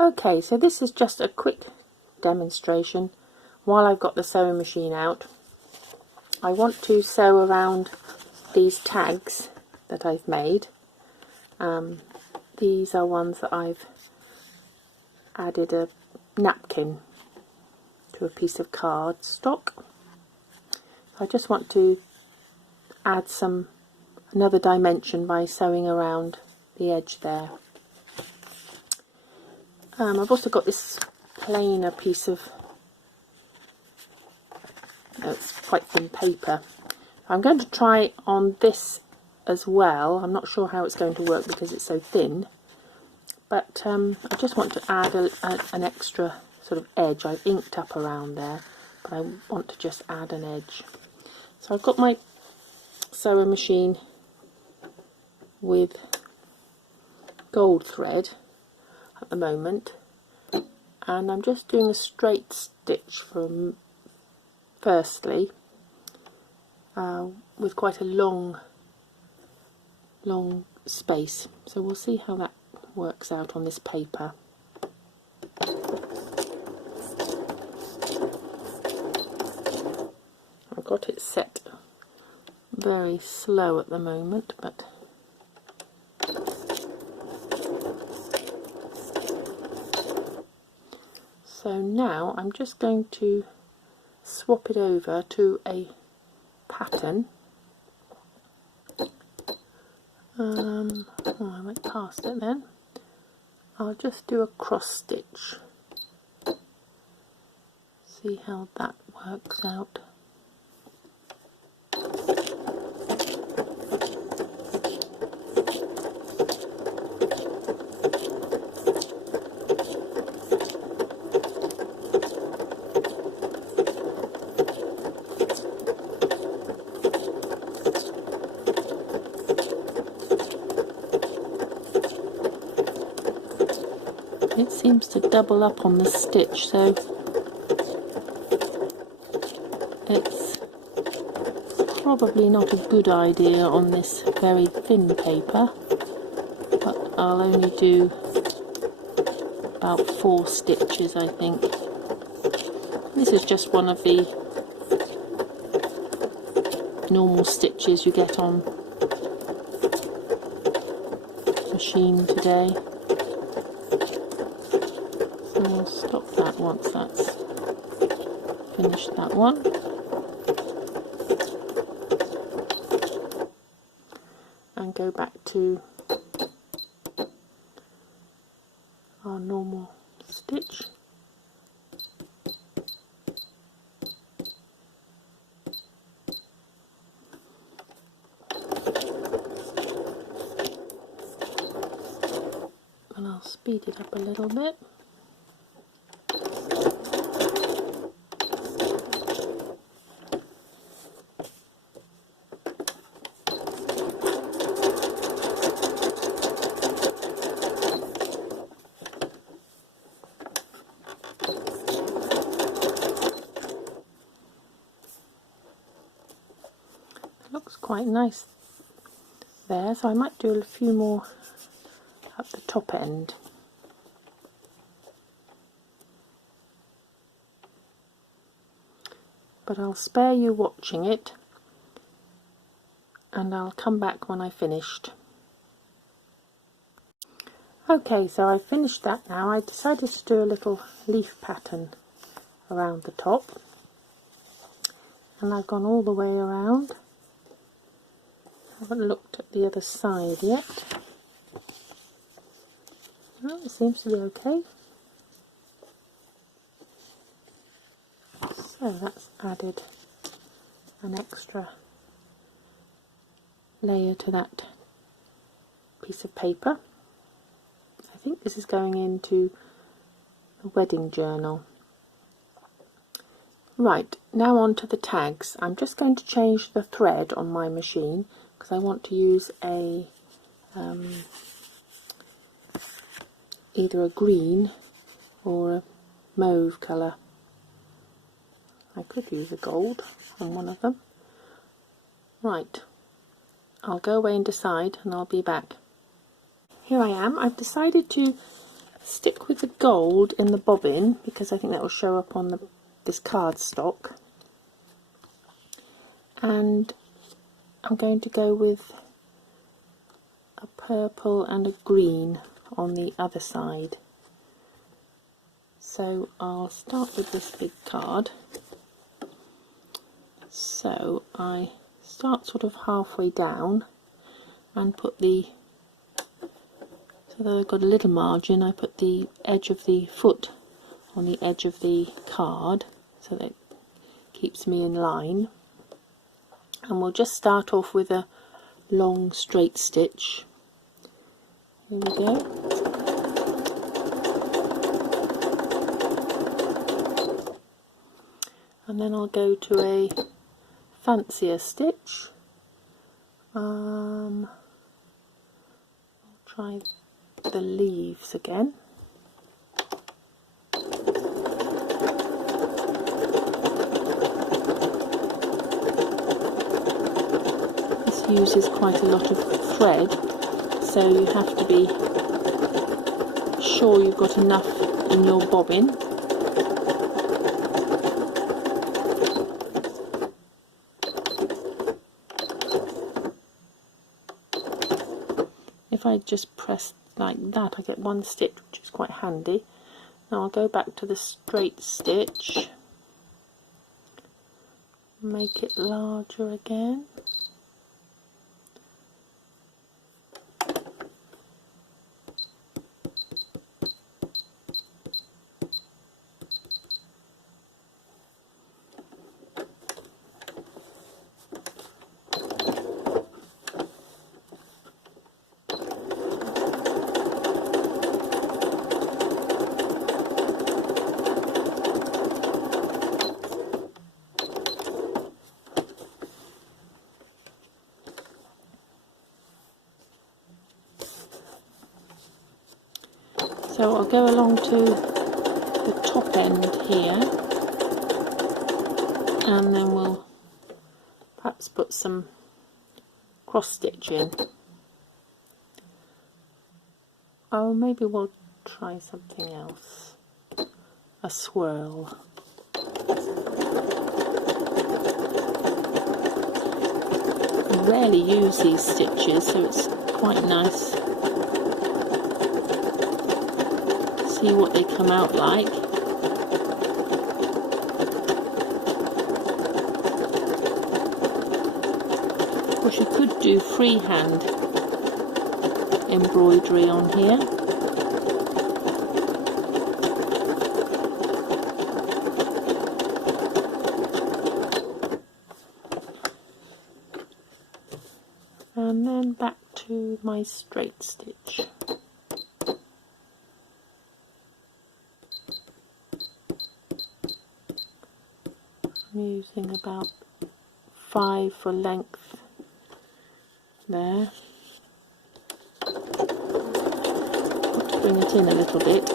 Okay, so this is just a quick demonstration while I've got the sewing machine out. I want to sew around these tags that I've made. These are ones that I've added a napkin to a piece of cardstock. I just want to add another dimension by sewing around the edge there. I've also got this plainer piece of, it's quite thin paper. I'm going to try on this as well. I'm not sure how it's going to work because it's so thin, but I just want to add an extra sort of edge. I've inked up around there, but I want to just add an edge. So I've got my sewing machine with gold thread at the moment, and I'm just doing a straight stitch from firstly with quite a long space, so we'll see how that works out on this paper. I've got it set very slow at the moment, but so now I'm just going to swap it over to a pattern. Oh, I went past it then. I'll just do a cross stitch. See how that works out. It seems to double up on the stitch, so it's probably not a good idea on this very thin paper, but I'll only do about 4 stitches, I think. This is just one of the normal stitches you get on machine today. So I'll stop that once that's finished that one. And go back to our normal stitch. And I'll speed it up a little bit. Looks quite nice there, so I might do a few more at the top end. But I'll spare you watching it, and I'll come back when I finished. Okay, so I've finished that now. I decided to do a little leaf pattern around the top, and I've gone all the way around. I haven't looked at the other side yet. Well, it seems to be okay. So that's added an extra layer to that piece of paper. I think this is going into the wedding journal. Right, now on to the tags. I'm just going to change the thread on my machine because I want to use a either a green or a mauve colour. I could use a gold on one of them. Right, I'll go away and decide, and I'll be back. Here I am. I've decided to stick with the gold in the bobbin because I think that will show up on this cardstock, and I'm going to go with a purple and a green on the other side. So I'll start with this big card. So I start sort of halfway down and put so that I've got a little margin, I put the edge of the foot on the edge of the card so that it keeps me in line. And we'll just start off with a long straight stitch. Here we go. And then I'll go to a fancier stitch. I'll try the leaves again. This uses quite a lot of thread, so you have to be sure you've got enough in your bobbin. If I just press like that, I get one stitch, which is quite handy. Now I'll go back to the straight stitch, make it larger again. So I'll go along to the top end here, and then we'll perhaps put some cross stitch in. Oh, maybe we'll try something else. A swirl. I rarely use these stitches, so it's quite nice. See what they come out like. Of course, you could do freehand embroidery on here. And then back to my straight stitch. I'm using about 5 for length there. Got to bring it in a little bit.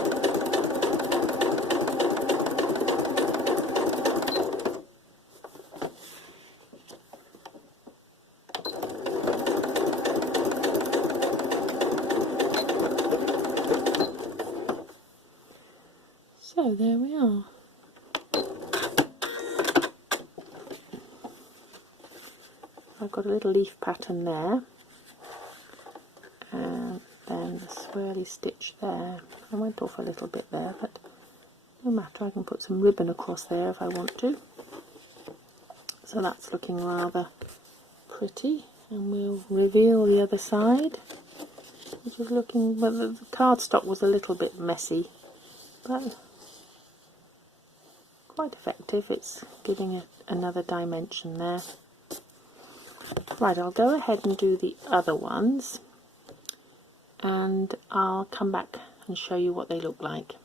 So there we are. I've got a little leaf pattern there, and then the swirly stitch there. I went off a little bit there, but no matter, I can put some ribbon across there if I want to. So that's looking rather pretty, and we'll reveal the other side, which is looking, well, the cardstock was a little bit messy, but quite effective. It's giving it another dimension there. Right, I'll go ahead and do the other ones, and I'll come back and show you what they look like.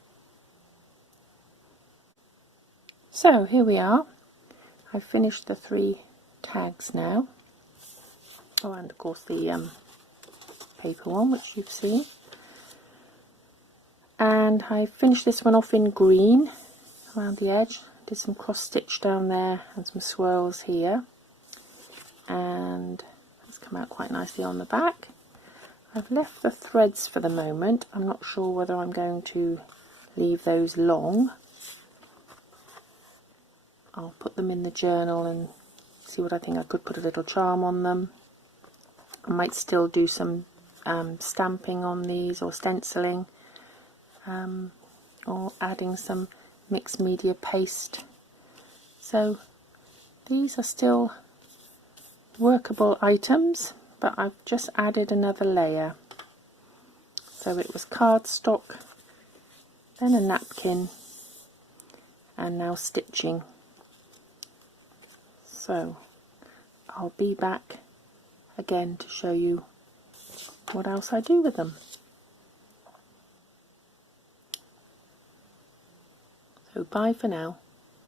So here we are. I've finished the 3 tags now. Oh, and of course the paper one, which you've seen. And I finished this one off in green around the edge. Did some cross stitch down there and some swirls here. And it's come out quite nicely on the back. I've left the threads for the moment. I'm not sure whether I'm going to leave those long. I'll put them in the journal and see what I think. I could put a little charm on them. I might still do some stamping on these, or stenciling, or adding some mixed media paste. So these are still workable items, but I've just added another layer. So it was cardstock, then a napkin, and now stitching. So I'll be back again to show you what else I do with them. So bye for now.